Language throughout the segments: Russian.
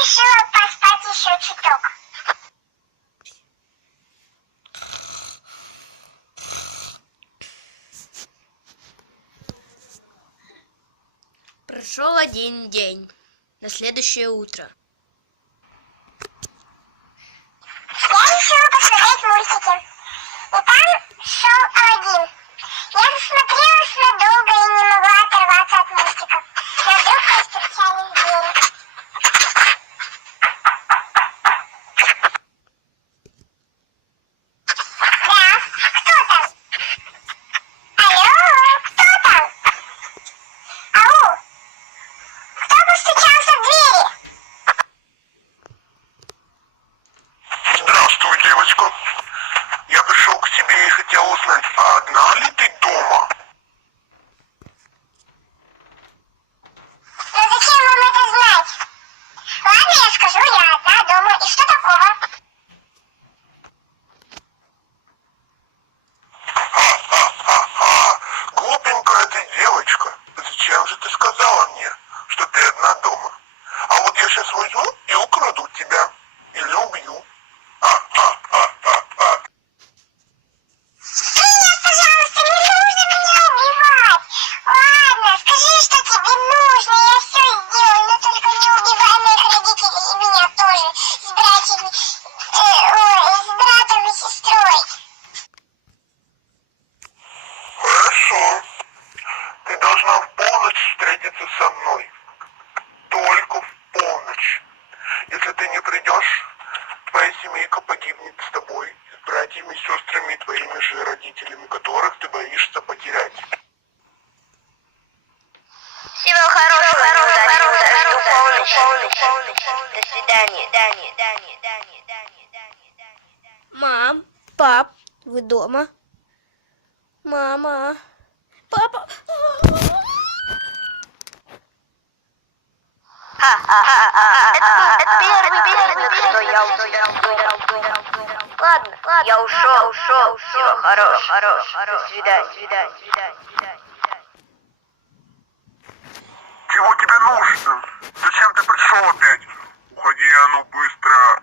решила поспать еще чуток. Прошел один день. На следующее утро. Я решила посмотреть мультики. И там шел Алладин. Я засмотрелась надолго и не могла оторваться от мультиков. Но вдруг постучали в двери. Да, кто там? Алло, кто там? Ау, кто постучался в двери? Здравствуй, девочка. Я пришел к тебе и хотел узнать, а одна ли ты дома? Ну зачем вам это знать? Ладно, я скажу, я одна дома. И что такого? Глупенькая ты девочка. Зачем же ты сказала мне, что ты одна дома? А вот я сейчас возьму и украду тебя. Или убью. Нет, пожалуйста, не нужно меня убивать. Ладно, скажи, что тебе нужно, я все сделаю, но только не убивай моих родителей и меня тоже. С братьями, с братом и сестрой. Хорошо. Ты должна в полночь встретиться со мной. Только в полночь. Если ты не придешь, твоя семейка погибнет с тобой, с братьями, сестрами и твоими же родителями, которых ты боишься потерять. Всего хорошего, полночь. До свидания. Мам, пап, вы дома? Мама, папа. Это первый, что я ушел. Ладно, я ушел. Всего хорошего. До свидания. Чего тебе нужно? Зачем ты пришел опять? Уходи, а ну быстро.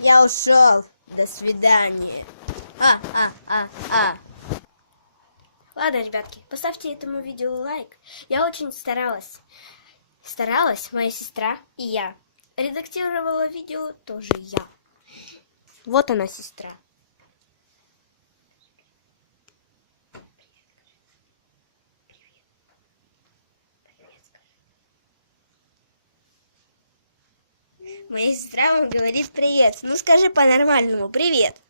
Я ушел. До свидания. Ладно, ребятки, поставьте этому видео лайк. Я очень старалась. Моя сестра и я. Редактировала видео тоже я. Вот она, сестра. Моя сестра вам говорит привет. Ну скажи по-нормальному привет.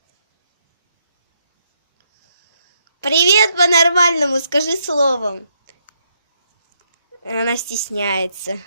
Привет по-нормальному, скажи словом. Она стесняется.